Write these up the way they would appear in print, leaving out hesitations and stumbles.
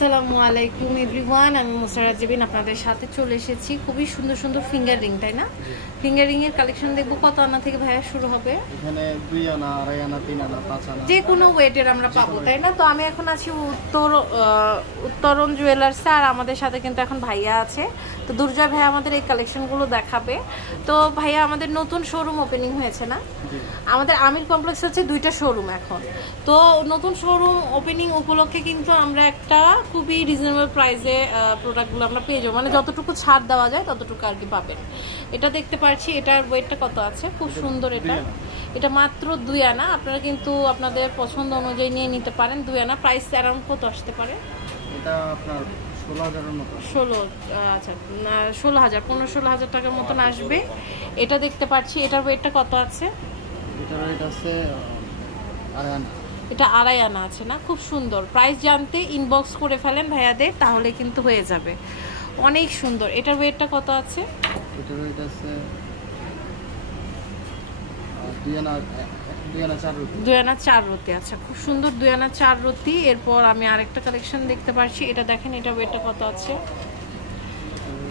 আসসালামু আলাইকুম এভরিওয়ান, আমি মুসারাত জেবিন আপনাদের সাথে চলে এসেছি। খুবই সুন্দর সুন্দর ফিঙ্গার রিং, তাই না? ফিঙ্গার রিং এর কালেকশন দেখবো। কত আনা থেকে ভাইয়া শুরু হবে? এখানে 2 আনা, 2.5 আনা, 3 আনা, 5 আনা, যে কোনো ওয়েটের আমরা পাবো, তাই না? তো আমি এখন আছি উত্তরণ জুয়েলার্সে, আর আমাদের সাথে কিন্তু এখন ভাইয়া আছে। তো দুর্জয় ভাইয়া আমাদের এই কালেকশনগুলো দেখাবে। তো ভাইয়া, আমাদের নতুন শোরুম ওপেনিং হয়েছে না? আমাদের আমির কমপ্লেক্স আছে 2টা শোরুম এখন। তো নতুন শোরুম ওপেনিং উপলক্ষে কিন্তু আমরা একটা খুবই রিজনেবল প্রাইসে প্রোডাক্টগুলো আমরা পেয়ে যাবো, মানে যতটুকু ছাড় দেওয়া যায় ততটুকু আর কি পাবেন। এটা দেখতে পাচ্ছি, এটার ওয়েটটা কত আছে? খুব সুন্দর। এটা মাত্র 2 আনা। আপনারা কিন্তু আপনাদের পছন্দ অনুযায়ী নিয়ে নিতে পারেন। 2 আনা প্রাইস অ্যারাউন্ড কত আসতে পারে? এটা আপনার 16,000 এর মতো। 16,000 15-16,000 টাকার মতন আসবে। এটা দেখতে পাচ্ছি, এটার ওয়েটটা কত আছে? এটার ওয়েট আছে 2.5 আনা। এটা 2.5 আনা আছে না? খুব সুন্দর। প্রাইস জানতে ইনবক্স করে ফেলেন ভাইয়াদের, তাহলে কিন্তু হয়ে যাবে। অনেক সুন্দর। এটার ওয়েটটা কত আছে? এটার ওয়েট আছে 2 আনা 4 রুটি। 2 আনা 4 রতি। আচ্ছা, খুব সুন্দর। 2 আনা 4 রতি। এরপর আমি আরেকটা কালেকশন দেখতে পাচ্ছি। এটা দেখেন, এটা ওয়েটটা কত আছে?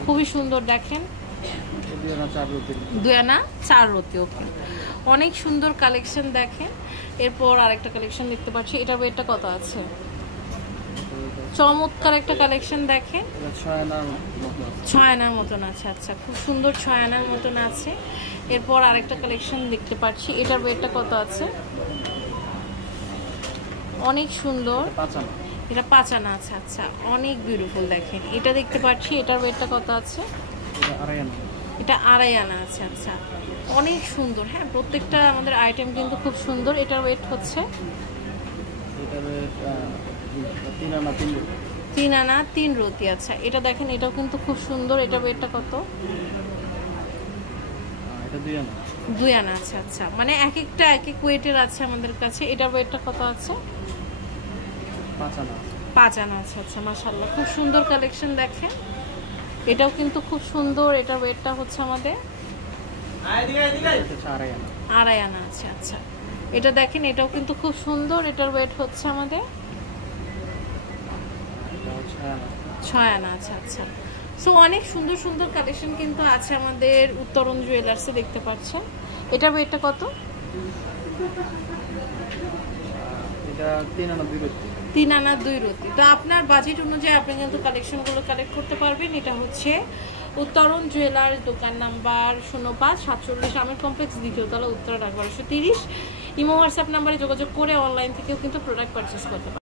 খুবই সুন্দর। দেখেন, 2 আনা 4 রুটি। 2 আনা 4 রতি। ওকে, অনেক সুন্দর কালেকশন। দেখেন, এরপর আরেকটা কালেকশন দেখতে পাচ্ছি। এটার ওয়েটটা কত আছে? চমৎকার একটা কালেকশন। দেখেন, 6 আনার মতন আছে। আচ্ছা, খুব সুন্দর। 6 আনার মতন আছে। এরপর আরেকটা কালেকশন দেখতে পাচ্ছি। এটার ওয়েটটা কত আছে? অনেক সুন্দর। 5 আনা। এটা 5 আনা আছে। আচ্ছা, অনেক বিউটিফুল। দেখেন, এটা দেখতে পাচ্ছি। এটার ওয়েটটা কত আছে? এটা 2.5 আনা। এটা 2.5 আনা আছে। আচ্ছা, অনেক সুন্দর। হ্যাঁ, প্রত্যেকটা আমাদের আইটেম কিন্তু খুব সুন্দর। এটার ওয়েট হচ্ছে এটার ওয়েট 3 আনা 3 রুটি। 3 আনা 3 রতি। আচ্ছা, এটা দেখেন, এটাও কিন্তু খুব সুন্দর। এটার ওয়েটটা কত? এটা 2 আনা। 2 আনা আছে। আচ্ছা, মানে এক একটা এক এক ওয়েটের আছে আমাদের কাছে। এটার ওয়েটটা কত আছে? 5 আনা। 5 আনা আছে। আচ্ছা, মাশাআল্লাহ, খুব সুন্দর কালেকশন। দেখেন, এটাও কিন্তু খুব সুন্দর। এটার ওয়েটটা হচ্ছে আমাদের 2.5 আনা আছে। আচ্ছা, এটা দেখেন, এটাও কিন্তু খুব সুন্দর। এটার ওয়েট হচ্ছে আমাদের 6 আনা আছে। আচ্ছা, সো অনেক সুন্দর সুন্দর কালেকশন কিন্তু আছে আমাদের উত্তরণ জুয়েলার্সে, দেখতে পাচ্ছেন। এটার ওয়েটটা কত? এটা 3 আনা 2 রুটি। 3 আনা 2 রতি। তো আপনার বাজেট অনুযায়ী আপনি কিন্তু কালেকশনগুলো কালেক্ট করতে পারবেন। এটা হচ্ছে উত্তরণ জুয়েলার্স, দোকান নাম্বার 05-47 আমির কমপ্লেক্স, 2য় তলা, উত্তরা, ঢাকা 1230। ইমো হোয়াটসঅ্যাপ নাম্বারে যোগাযোগ করে অনলাইন থেকেও কিন্তু প্রোডাক্ট পারচেস করতে পারেন।